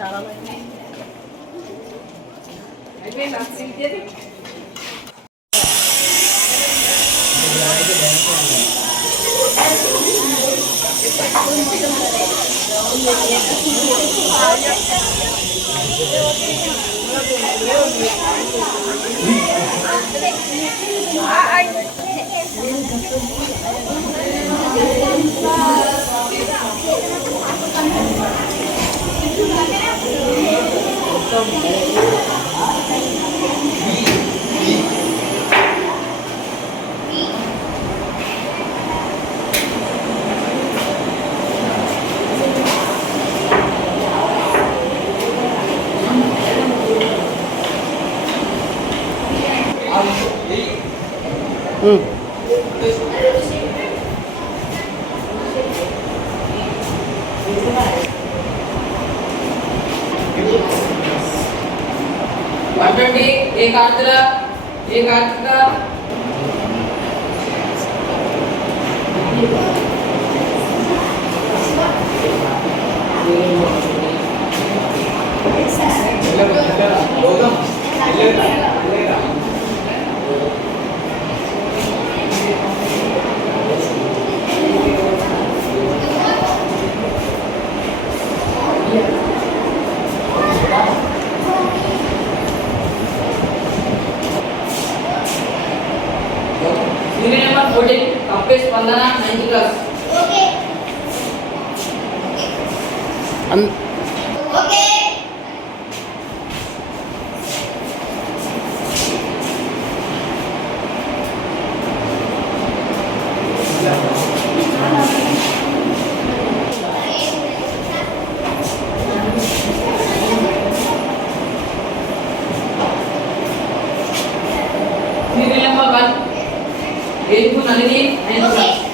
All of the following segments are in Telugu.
చాలా అయిపోయింది. एक आंध्र एक Andhra Serial number 14, Kapesh Pandana, 9th class. Okay. Okay. Serial number 1. Eight to Nalini and okay.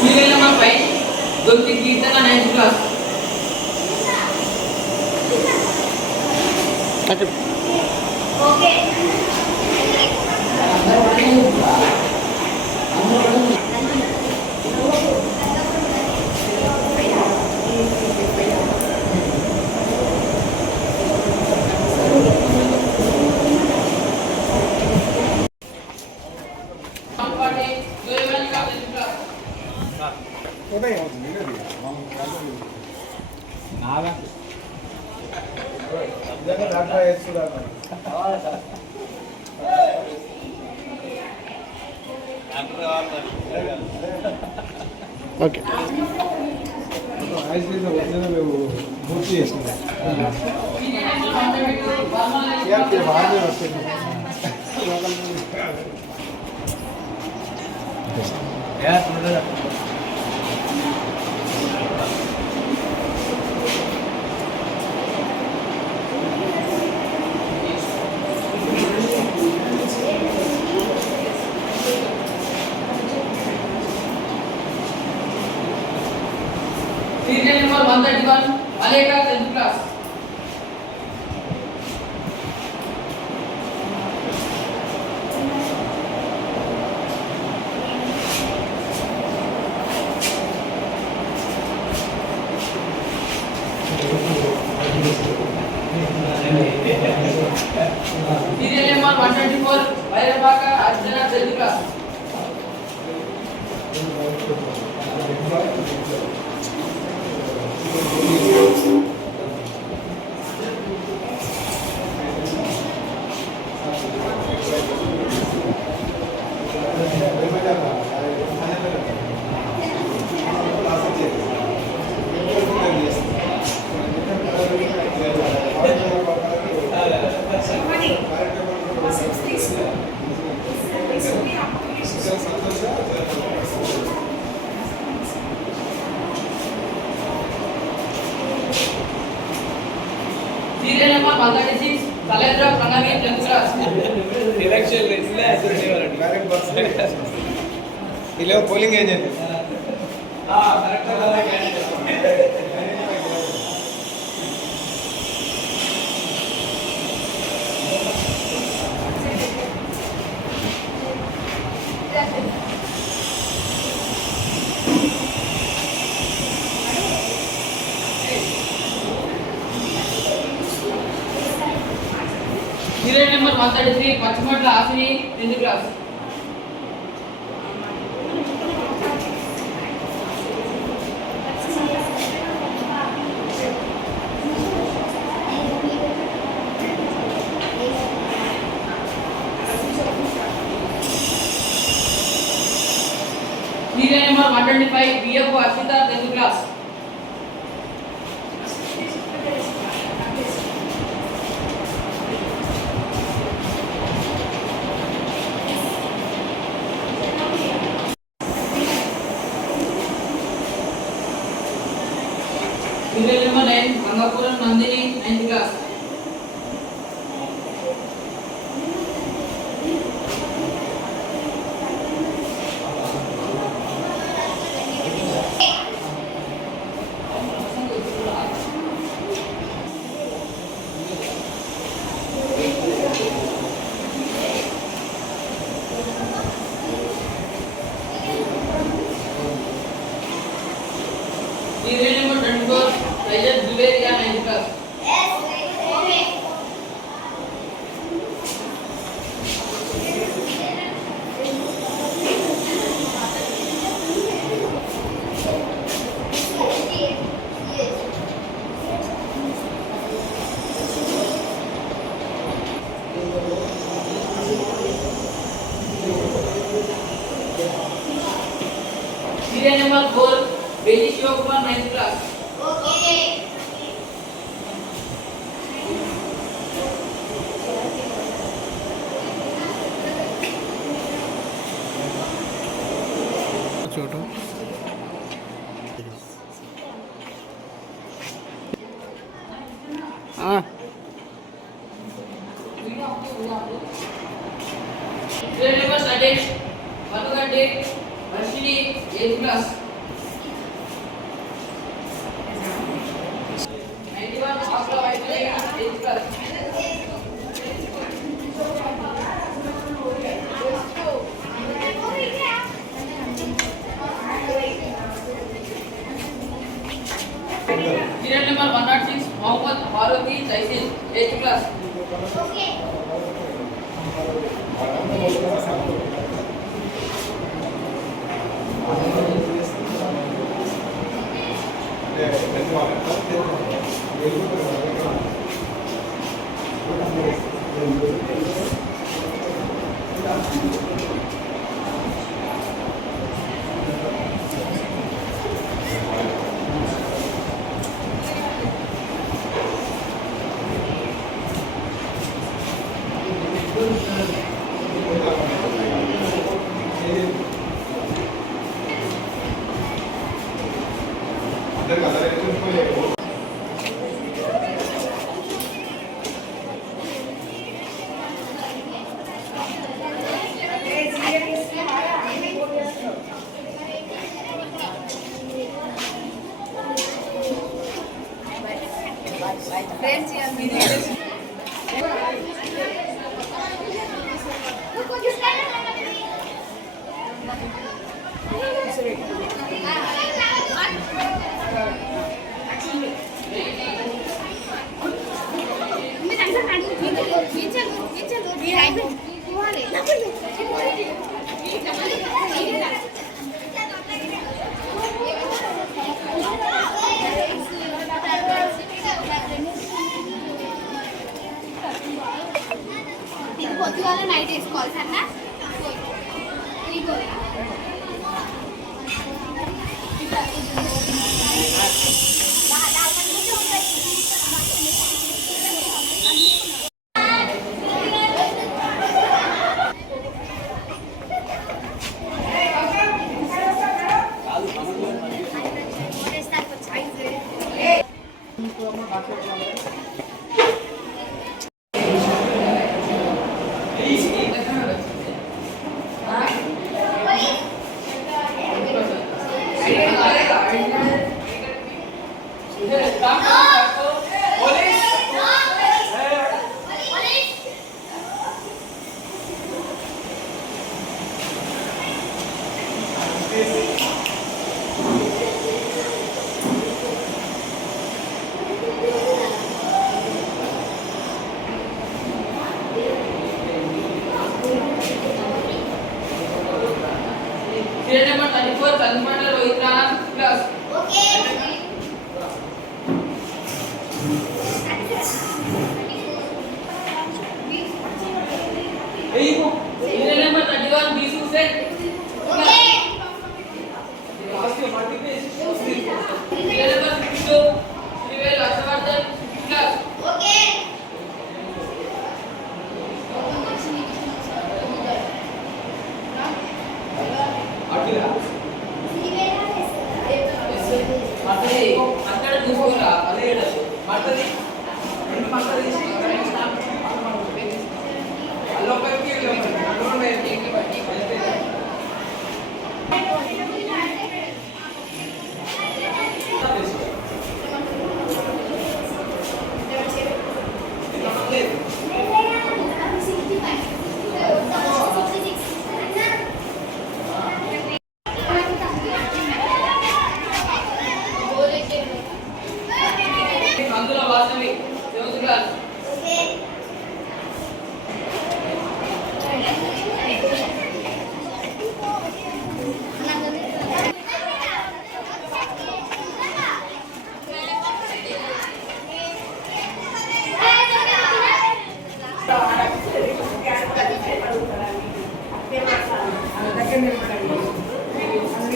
Serial number 5, Gulti Kirtana, 9th class. Okay. Okay పూర్తి చేసింది బాగానే వస్తుంది Serial number 131, Maleka, 10th class. Serial number 124, Vairabaka, Arjuna, 10th class. Serial number 136, collector Pranavi 10th class. Election ఇలా polling agent serial number 133 Pachchimatla Asini 10th class. Serial number 125 బిఎఫ్ Ashwitha 10th class. Serial number 9 Gangapuram Nandini 9th class. Serial number 24 Rajat Juveria 9th class. Serial number 4 బేజీ శివకుమార్ 9th క్లాస్. చోటు serial number 13 Madhugaddi Varshini 8th class. 91 Akula వైఫల్య 8th class. Serial number 106 Mohammed Farooqui తైసిల్ 8th క్లాస్. పొద్దుగాల నైట్ వేసుకోవాలి సరేనా Serial number 34, Chandramanda Rohit Rana class. Serial number 31, Bisu Sen. Serial number 52, Srivel Ashavardhan class. అక్కడ చూసుకోరా అదే పడుతుంది రెండు పక్కన తీసి అల్లొక్కరికి అందులో వాసవి సెవెంత్ క్లాస్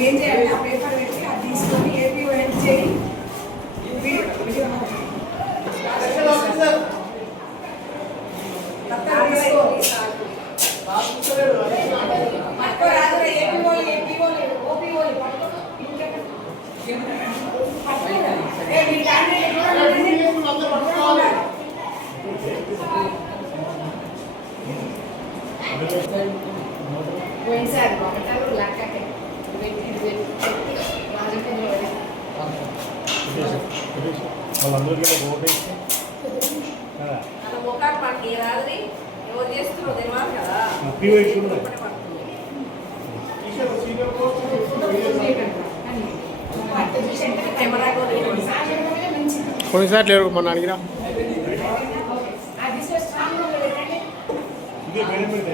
ఏం చేయాలి ఆ పేపర్ పెట్టి అది తీసుకొని ఏపీ వెంట చేయి పోయినసారి ఒకటాలు లెక్కకే వాళ్ళందరికీ ఓటు వేస్తే మన ముఖాలు మనకి రాత్రి ఎవరు చేస్తున్నారో తెలియాలి కదా కొన్నిసార్లు లేరు మొన్న అడిగినా ఇదే వేరే మీద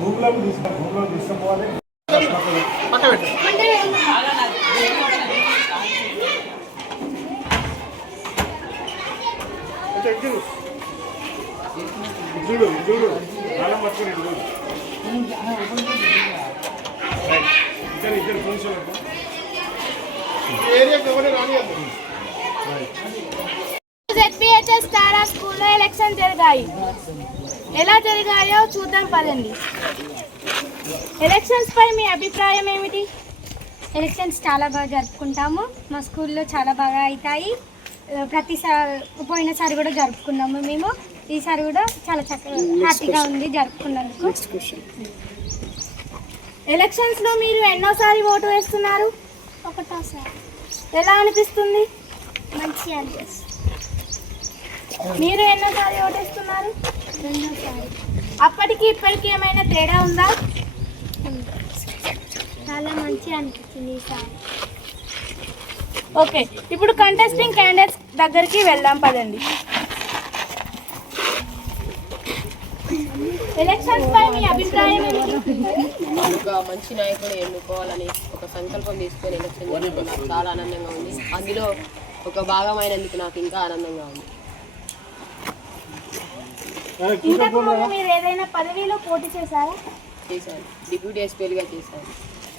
గూగుల్లో తీసుకుపోవాలి పక్క పెట్టు చూడు చూడు చాలా పట్టుకుని ఇద్దరు పోలీసులు ఏరియాకి ఎవరు రాని ZPHS తారా స్కూల్లో ఎలక్షన్ జరిగాయి. ఎలా జరిగాయో చూద్దాం పదండి. ఎలక్షన్స్ పై మీ అభిప్రాయం ఏమిటి? ఎలక్షన్స్ చాలా బాగా జరుపుకుంటాము. మా స్కూల్లో చాలా బాగా అవుతాయి. ప్రతిసారి పోయినసారి కూడా జరుపుకున్నాము మేము. ఈసారి కూడా చాలా చక్కగా హ్యాపీగా ఉంది జరుపుకున్నందుకు. ఎలక్షన్స్లో మీరు ఎన్నోసారి ఓటు వేస్తున్నారు? ఒకటోసారి. ఎలా అనిపిస్తుంది? మంచిగా అనిపిస్తుంది. మీరు ఎన్నోసారి ఓటు వేస్తున్నారు? రెండోసారి. అప్పటికి ఇప్పటికి ఏమైనా తేడా ఉందా? చాలా మంచిగా అనిపించింది ఈసారి. ఓకే, ఇప్పుడు కంటెస్టింగ్ క్యాండిడేట్స్ దగ్గరికి వెళ్దాం పదండి. ఎలక్షన్స్ పై మీ అభిప్రాయం ఏమిటి? ఒక మంచి నాయకుడు ఎన్నుకోవాలని ఒక సంకల్పం తీసుకొని ఎలక్షన్ జరగడం నాకు చాలా ఆనందంగా ఉంది. అందులో ఒక భాగమైనందుకు నాకు ఇంకా ఆనందంగా ఉంది. ఇంతకు ముందు మీరు ఏదైనా పదవిలో పోటీ చేశారా? చేశాను. డిప్యూటీ ఎస్పీగా చేశాను.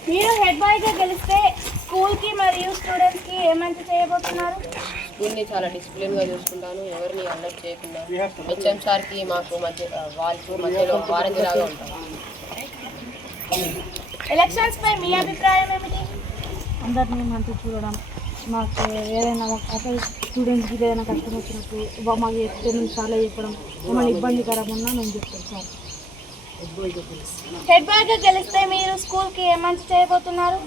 మీరు హెడ్ బాయ్గా గెలిస్తే స్కూల్కి మరియు స్టూడెంట్స్కి ఏమంచి చేయబోతున్నారు? స్కూల్ని చాలా డిసిప్లిన్గా చూసుకుంటాను. ఎవరిని అలర్ట్ చేయకుండా హెచ్ఎం సార్కి మాకు మధ్య వాళ్ళకి మధ్యలో వారంటీలాగా ఉంటాను. ఎలక్షన్స్ పై మీ అభిప్రాయం ఏమిటి? అందరినీ మంచి చూడడం, మాకు ఏదైనా అసలు స్టూడెంట్స్కి ఏదైనా కష్టం వచ్చినప్పుడు మాకు ఎక్స్పీరియన్స్ చాలా చెప్పడం, ఏమైనా ఇబ్బందికరంగా ఉన్నా మేము చెప్తాం సార్. హెడ్ బాయ్గా గెలిస్తే మీరు స్కూల్కి ఏమంచి చేయబోతున్నారు?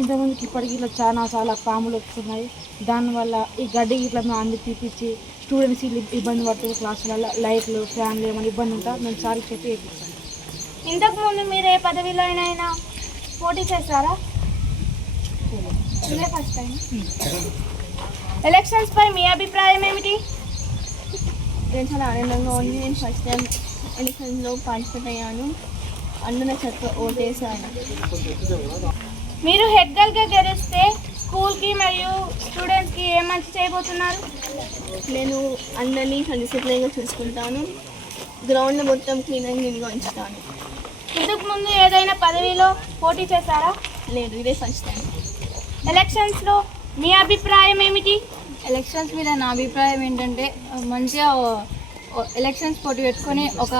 ఇంతకుముందుకి ఇప్పటికి ఇట్లా చాలా పాములు వస్తున్నాయి. దానివల్ల ఈ గడ్డి ఇట్లా అన్ని తీపిచ్చి స్టూడెంట్స్ ఇబ్బంది పడుతుంది. క్లాసులలో లైట్లు ఫ్యాన్లు ఏమైనా ఇబ్బంది ఉంటే మేము సార్కి చెప్పి వేపిస్తాం. ఇంతకుముందు మీరు ఏ పదవిలోనైనా పోటీ చేశారా? ఇదే ఫస్ట్ టైం. ఎలక్షన్స్పై మీ అభిప్రాయం ఏమిటి? నేను చాలా ఆనందంగా ఉంది. నేను ఫస్ట్ టైం ఎలక్షన్లో పార్టిసిపేట్ అయ్యాను. అందులో చక్కగా ఓటేసాను. మీరు హెడ్ గర్ల్గా గెలిస్తే స్కూల్కి మరియు స్టూడెంట్స్కి ఏం మంచి చేయబోతున్నారు? నేను అందరినీ డిసిప్లైన్గా చూసుకుంటాను. గ్రౌండ్ మొత్తం క్లీన్గా ఉంచుతాను. ఇంతకుముందు ఏదైనా పదవిలో పోటీ చేశారా? లేదు, ఇదే ఫస్ట్ టైం. ఎలక్షన్స్లో మీ అభిప్రాయం ఏమిటి? ఎలక్షన్స్ మీద నా అభిప్రాయం ఏంటంటే మంచిగా ఎలక్షన్స్ పోటీ పెట్టుకొని ఒక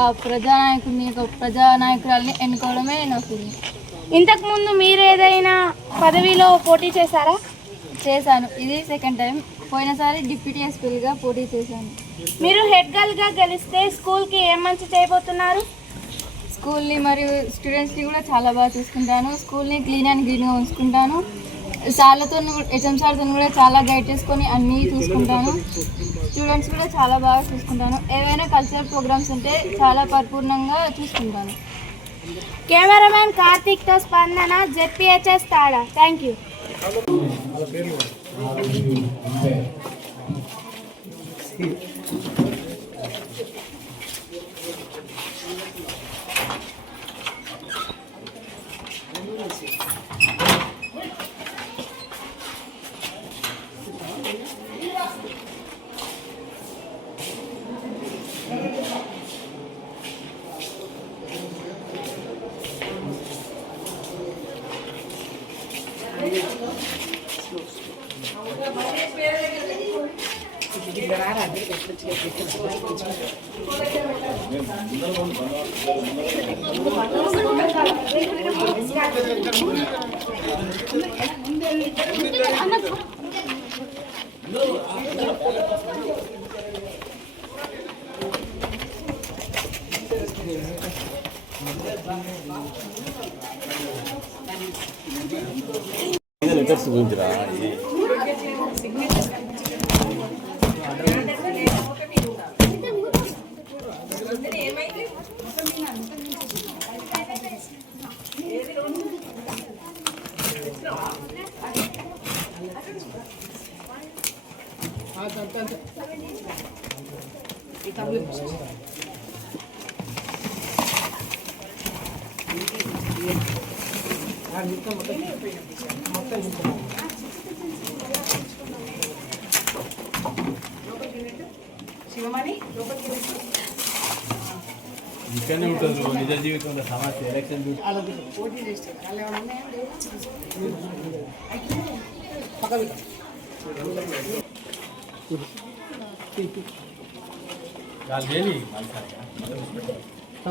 ప్రజానాయకురాలని ఎన్నుకోవడమే నా ఫీలింగ్. ఇంతకుముందు మీరు ఏదైనా పదవిలో పోటీ చేశారా? చేశాను. ఇది సెకండ్ టైం. పోయినసారి డిప్యూటీ ఎస్పీగా పోటీ చేశాను. మీరు హెడ్ గర్ల్గా గెలిస్తే స్కూల్కి ఏం మంచి చేయబోతున్నారు? స్కూల్ని మరియు స్టూడెంట్స్ని కూడా చాలా బాగా చూసుకుంటాను. స్కూల్ని క్లీన్ అండ్ గ్రీన్గా ఉంచుకుంటాను. సార్లతో హెచ్ఎం సార్తో కూడా చాలా గైడ్ చేసుకొని అన్నీ చూసుకుంటాను. స్టూడెంట్స్ కూడా చాలా బాగా చూసుకుంటాను. ఏవైనా కల్చరల్ ప్రోగ్రామ్స్ ఉంటే చాలా పరిపూర్ణంగా చూసుకుంటాను. కెమెరామ్యాన్ కార్తిక్తో Spandana, ZPHS Tada. Thank you. Letters గురించిరా ఇక్కడనే ఉంటుంది నిజ జీవితంలో సమస్య ఎలక్షన్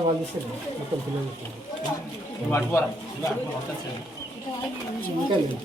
వాళ్ళు ఇస్తారు మొత్తం పిల్లలు ఇంకా లేదు.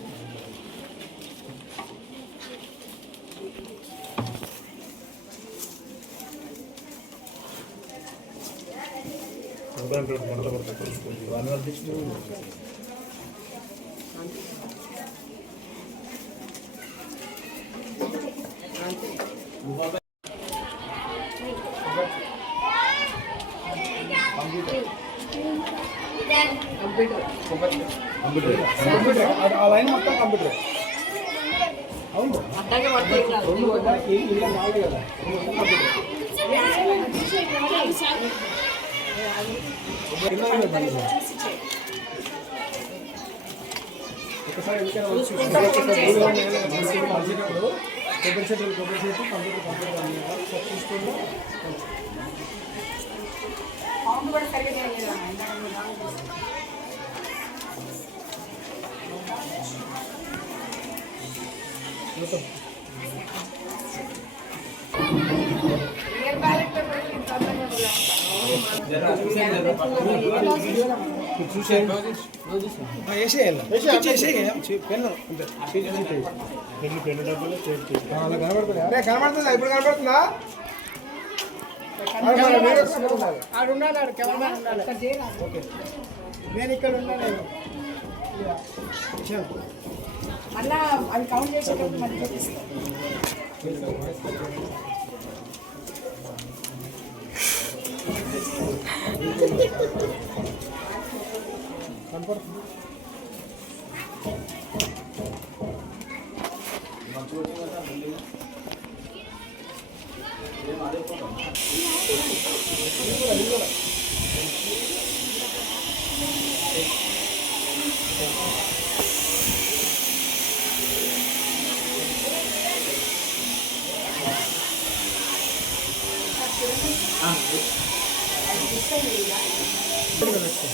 కంప్యూటర్ ఆ లైన్ మొత్తం కంప్యూటర్. అవును అట్టాగే పడతాయి ఇలా కాదు కదా ఒకసారి కొబ్బరి చెట్టు కంప్యూటర్ చూసుకోండి. కనబడుతుందా? ఇప్పుడు కనబడుతుందా? నేను ఇక్కడ ఉన్నాను. అలా అవి కౌంట్ చేసేటప్పుడు మళ్ళీ చూపిస్తాం.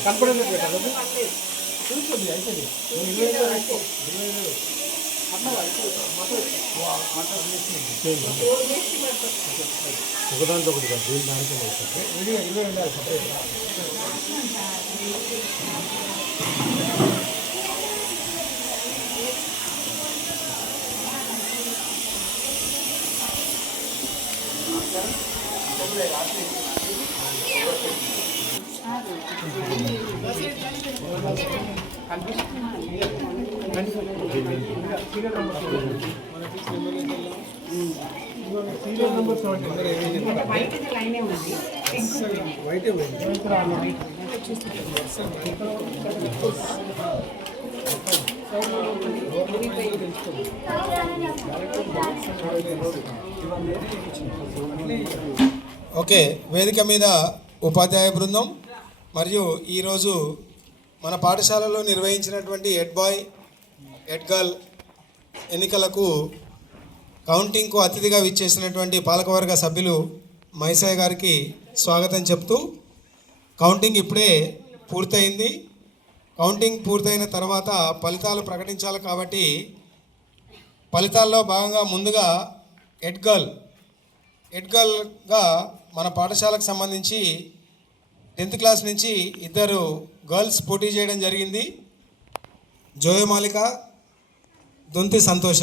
కనపడలేదు పెట్టాలి చూసుకోండి అయిపోయింది ఒకదాంతో ఒకటి కాదు దీని దానికి ఇరవై ఉండాలి సపరేట్. వైటే ఓకే, వేదిక మీద ఉపాధ్యాయ బృందం మరియు ఈరోజు మన పాఠశాలలో నిర్వహించినటువంటి హెడ్ బాయ్ హెడ్ గర్ల్ ఎన్నికలకు కౌంటింగ్కు అతిథిగా విచ్చేసినటువంటి పాలకవర్గ సభ్యులు మైసయ్య గారికి స్వాగతం చెప్తూ, కౌంటింగ్ ఇప్పుడే పూర్తయింది. కౌంటింగ్ పూర్తయిన తర్వాత ఫలితాలు ప్రకటించాలి కాబట్టి ఫలితాల్లో భాగంగా ముందుగా హెడ్ గర్ల్గా మన పాఠశాలకు సంబంధించి 10th క్లాస్ నుంచి ఇద్దరు గర్ల్స్ పోటీ చేయడం జరిగింది. జోయమాలిక, దొంతి సంతోష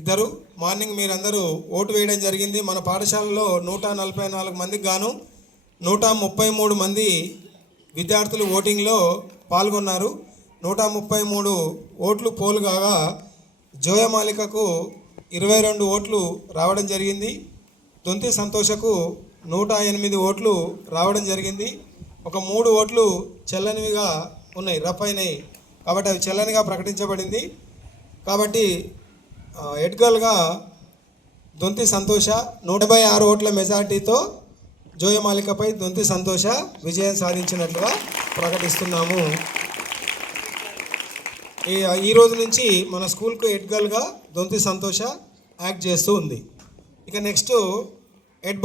ఇద్దరు. మార్నింగ్ మీరందరూ ఓటు వేయడం జరిగింది. మన పాఠశాలలో 144 మందికి గాను 133 మంది విద్యార్థులు ఓటింగ్లో పాల్గొన్నారు. 133 ఓట్లు పోలు కాగా జోయమాలికకు 22 ఓట్లు రావడం జరిగింది. దొంతి సంతోషకు 108 ఓట్లు రావడం జరిగింది. ఒక 3 ఓట్లు చెల్లనివిగా ఉన్నాయి, రఫ్ అయినాయి కాబట్టి అవి చెల్లనిగా ప్రకటించబడింది. కాబట్టి హెడ్ గర్ల్గా దొంతి సంతోష 176 ఓట్ల మెజార్టీతో జోయమాలికపై దొంతి సంతోష విజయం సాధించినట్లుగా ప్రకటిస్తున్నాము. ఈ రోజు నుంచి మన స్కూల్కు హెడ్ గర్ల్గా దొంతి సంతోష యాక్ట్ చేస్తూ ఉంది. ఇక నెక్స్ట్ హెడ్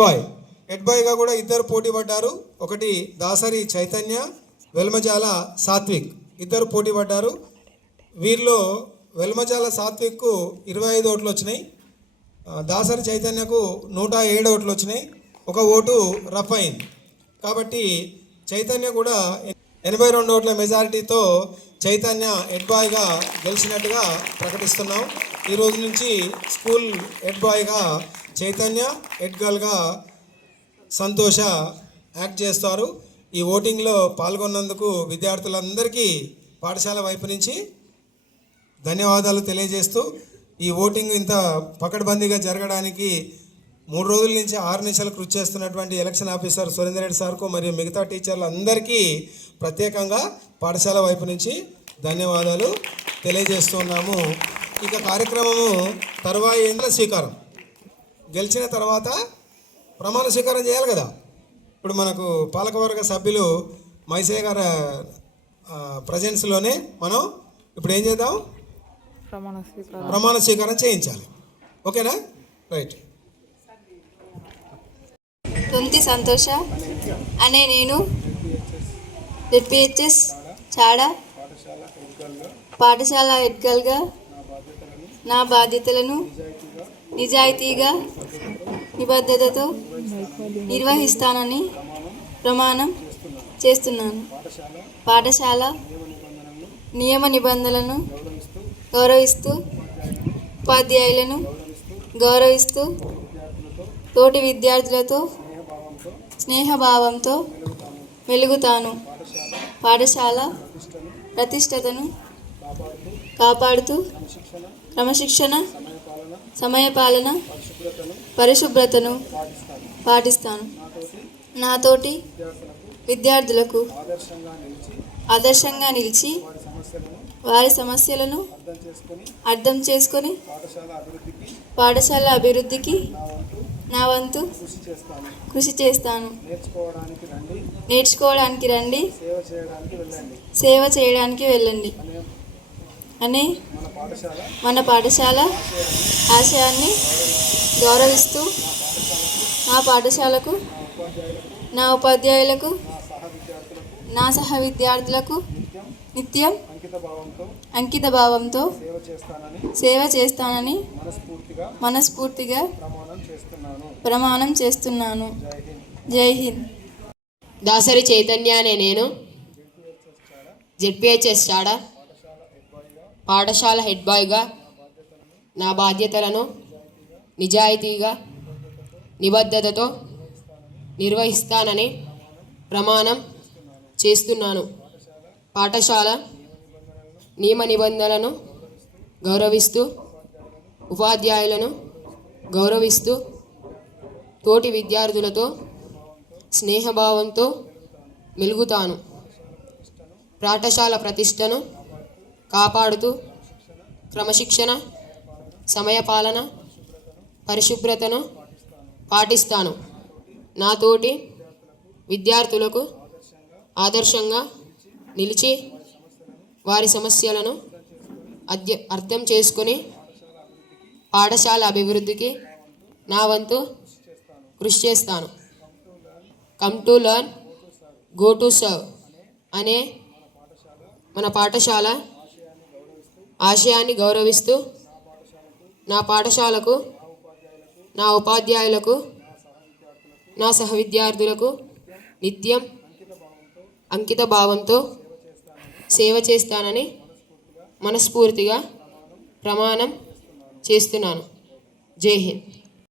బాయ్గా కూడా ఇద్దరు పోటీ పడ్డారు. ఒకటి దాసరి చైతన్య, వెల్మజాల సాత్విక్ ఇద్దరు పోటీ పడ్డారు. వీరిలో వెల్మజాల సాత్విక్కు 25 ఓట్లు వచ్చినాయి, దాసరి చైతన్యకు 107 ఓట్లు వచ్చినాయి. ఒక ఓటు రఫ్ అయింది. కాబట్టి చైతన్య కూడా 82 ఓట్ల మెజారిటీతో చైతన్య హెడ్ బాయ్గా గెలిచినట్టుగా ప్రకటిస్తున్నాం. ఈరోజు నుంచి స్కూల్ హెడ్ బాయ్గా చైతన్య, హెడ్ గర్ల్గా సంతోష యాక్ట్ చేస్తారు. ఈ ఓటింగ్లో పాల్గొన్నందుకు విద్యార్థులందరికీ పాఠశాల వైపు నుంచి ధన్యవాదాలు తెలియజేస్తూ, ఈ ఓటింగ్ ఇంత పకడ్బందీగా జరగడానికి 3 రోజుల నుంచి 6 నిమిషాలు కృషి చేస్తున్నటువంటి ఎలక్షన్ ఆఫీసర్ సురేందర్ రెడ్డి సార్కు మరియు మిగతా టీచర్లు అందరికీ ప్రత్యేకంగా పాఠశాల వైపు నుంచి ధన్యవాదాలు తెలియజేస్తున్నాము. ఇక కార్యక్రమము తరువాయి స్వీకారం. గెలిచిన తర్వాత ప్రమాణ స్వీకారం చేయాలి కదా. ఇప్పుడు మనకు పాలకవర్గ సభ్యులు మైసయ్య గారి ప్రజెన్స్లోనే మనం ఇప్పుడు ఏం చేద్దాం, ప్రమాణ స్వీకారం చేయించాలి. ఓకేనా? రైట్. దొంతి సంతోష అనే నేను జెడ్పిహెచ్ఎస్ చాడ పాఠశాల హెడ్ గర్ల్గా నా బాధ్యతలను నిజాయితీగా నిబద్ధతతో నిర్వహిస్తానని ప్రమాణం చేస్తున్నాను. పాఠశాల నియమ నిబంధనలను గౌరవిస్తూ, ఉపాధ్యాయులను గౌరవిస్తూ, తోటి విద్యార్థులతో స్నేహభావంతో మెలుగుతాను. పాఠశాల ప్రతిష్టతను కాపాడుతూ క్రమశిక్షణ సమయపాలన పరిశుభ్రతను పాటిస్తాను. నాతోటి విద్యార్థులకు ఆదర్శంగా నిలిచి వారి సమస్యలను అర్థం చేసుకొని పాఠశాల అభివృద్ధికి నా వంతు కృషి చేస్తాను. నేర్చుకోవడానికి రండి, సేవ చేయడానికి వెళ్ళండి అనే మన పాఠశాల ఆశయాన్ని గౌరవిస్తూ నా పాఠశాలకు, నా ఉపాధ్యాయులకు, నా సహ విద్యార్థులకు నిత్యం అంకిత భావంతో సేవ చేస్తానని మనస్ఫూర్తిగా ప్రమాణం చేస్తున్నాను. జై హింద్. దాసరి చైతన్య అనే నేను జెడ్పిహెచ్ఎస్ చాడ పాఠశాల హెడ్ బాయ్గా నా బాధ్యతలను నిజాయితీగా నిబద్ధతతో నిర్వహిస్తానని ప్రమాణం చేస్తున్నాను. పాఠశాల నియమ నిబంధనలను గౌరవిస్తూ ఉపాధ్యాయులను గౌరవిస్తూ తోటి విద్యార్థులతో స్నేహభావంతో మెలుగుతాను. పాఠశాల ప్రతిష్టను కాపాడుతూ క్రమశిక్షణ సమయపాలన పరిశుభ్రతను పాటిస్తాను. నాతోటి విద్యార్థులకు ఆదర్శంగా నిలిచి వారి సమస్యలను అర్థం చేసుకొని పాఠశాల అభివృద్ధికి నా వంతు కృషి చేస్తాను. Come to learn, go to serve అనే మన పాఠశాల ఆశయాన్ని గౌరవిస్తూ నా పాఠశాలకు, నా ఉపాధ్యాయులకు, నా సహ విద్యార్థులకు నిత్యం అంకిత భావంతో సేవ చేస్తానని మనస్ఫూర్తిగా ప్రమాణం చేస్తున్నాను. జై హింద్.